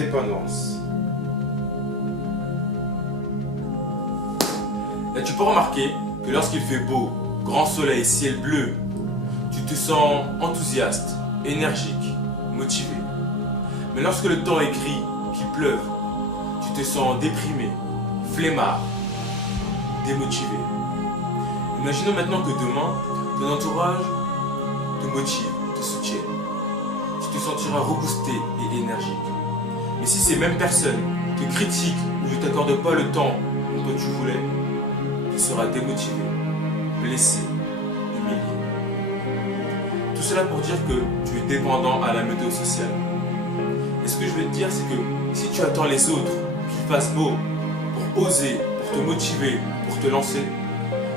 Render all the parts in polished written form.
dépendance. Et tu peux remarquer que lorsqu'il fait beau, grand soleil, ciel bleu, tu te sens enthousiaste, énergique, motivé. Mais lorsque le temps est gris, qu'il pleuve, tu te sens déprimé, flemmard, démotivé. Imaginons maintenant que demain, ton entourage te motive, te soutienne. Tu te sentiras reboosté et énergique. Mais si ces mêmes personnes te critiquent ou ne t'accordent pas le temps dont tu voulais, tu seras démotivé, blessé, humilié. Tout cela pour dire que tu es dépendant à la météo sociale. Et ce que je veux te dire, c'est que si tu attends les autres qu'il fasse beau pour oser, pour te motiver, pour te lancer,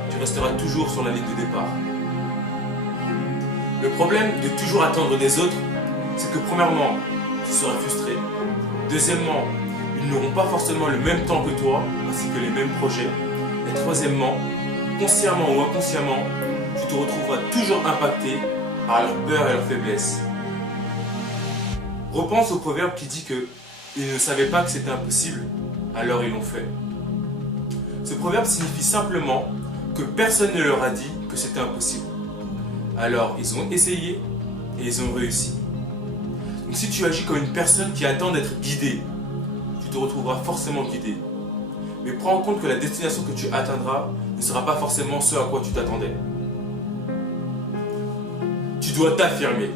tu resteras toujours sur la ligne de départ. Le problème de toujours attendre des autres, c'est que premièrement, tu seras frustré. Deuxièmement, ils n'auront pas forcément le même temps que toi, ainsi que les mêmes projets. Et troisièmement, consciemment ou inconsciemment, tu te retrouveras toujours impacté par leur peur et leur faiblesse. Repense au proverbe qui dit que ils ne savaient pas que c'était impossible, alors ils l'ont fait. Ce proverbe signifie simplement que personne ne leur a dit que c'était impossible. Alors ils ont essayé et ils ont réussi. Donc si tu agis comme une personne qui attend d'être guidée, tu te retrouveras forcément guidé. Mais prends en compte que la destination que tu atteindras ne sera pas forcément ce à quoi tu t'attendais. Tu dois t'affirmer.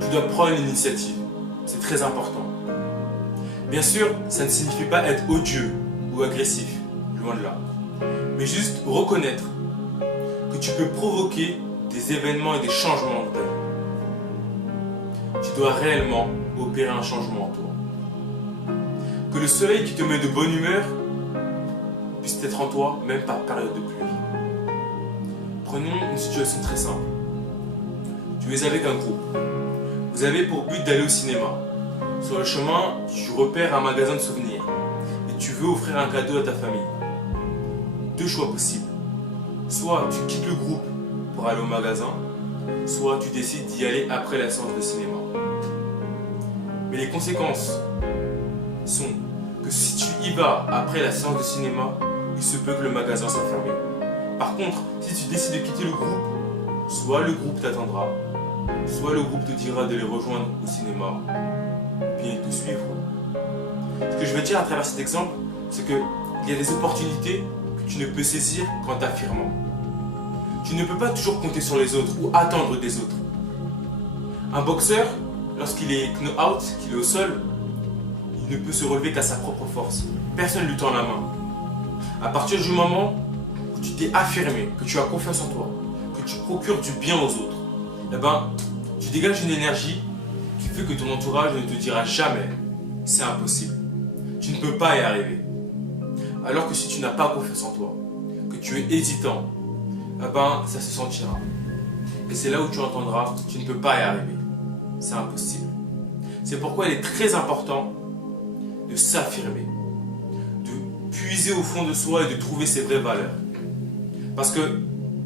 Tu dois prendre l'initiative. C'est très important. Bien sûr, ça ne signifie pas être odieux ou agressif, loin de là. Mais juste reconnaître que tu peux provoquer des événements et des changements dans ta vie. Tu dois réellement opérer un changement en toi. Que le soleil qui te met de bonne humeur puisse être en toi, même par période de pluie. Prenons une situation très simple. Tu es avec un groupe. Vous avez pour but d'aller au cinéma. Sur le chemin, tu repères un magasin de souvenirs et tu veux offrir un cadeau à ta famille. Deux choix possibles. Soit tu quittes le groupe pour aller au magasin, soit tu décides d'y aller après la séance de cinéma. Mais les conséquences sont que si tu y vas après la séance de cinéma, il se peut que le magasin soit fermé. Par contre, si tu décides de quitter le groupe, soit le groupe t'attendra, soit le groupe te dira de les rejoindre au cinéma, ou bien te suivre. Ce que je veux dire à travers cet exemple, c'est qu'il y a des opportunités que tu ne peux saisir qu'en t'affirmant. Tu ne peux pas toujours compter sur les autres ou attendre des autres. Un boxeur, lorsqu'il est knock-out, qu'il est au sol, il ne peut se relever qu'à sa propre force. Personne ne lui tend la main. À partir du moment où tu t'es affirmé, que tu as confiance en toi, que tu procures du bien aux autres, eh ben, tu dégages une énergie qui fait que ton entourage ne te dira jamais « c'est impossible ». Tu ne peux pas y arriver. Alors que si tu n'as pas confiance en toi, que tu es hésitant, eh ben, ça se sentira. Et c'est là où tu entendras « tu ne peux pas y arriver ». C'est impossible. C'est pourquoi il est très important de s'affirmer, de puiser au fond de soi et de trouver ses vraies valeurs. Parce que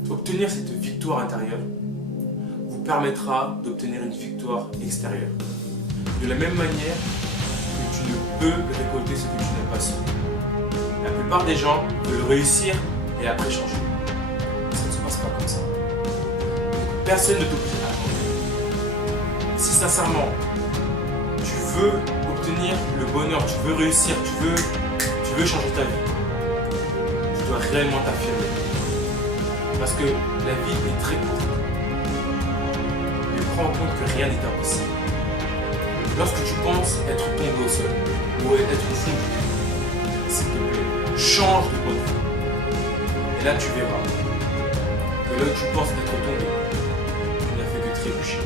obtenir cette victoire intérieure vous permettra d'obtenir une victoire extérieure. De la même manière que tu ne peux récolter ce que tu n'as pas semé. La plupart des gens veulent réussir et après changer. Ça ne se passe pas comme ça. Personne ne t'oblige à changer. Si sincèrement, tu veux obtenir le bonheur, tu veux réussir, tu veux changer ta vie, tu dois réellement t'affirmer. Parce que la vie est très courte. Mais prends en compte que rien n'est impossible. Lorsque tu penses être tombé au sol ou être au fond du trou, s'il te plaît, change de point de vue. Et là tu verras que là où tu penses être tombé, tu n'as fait que trébucher.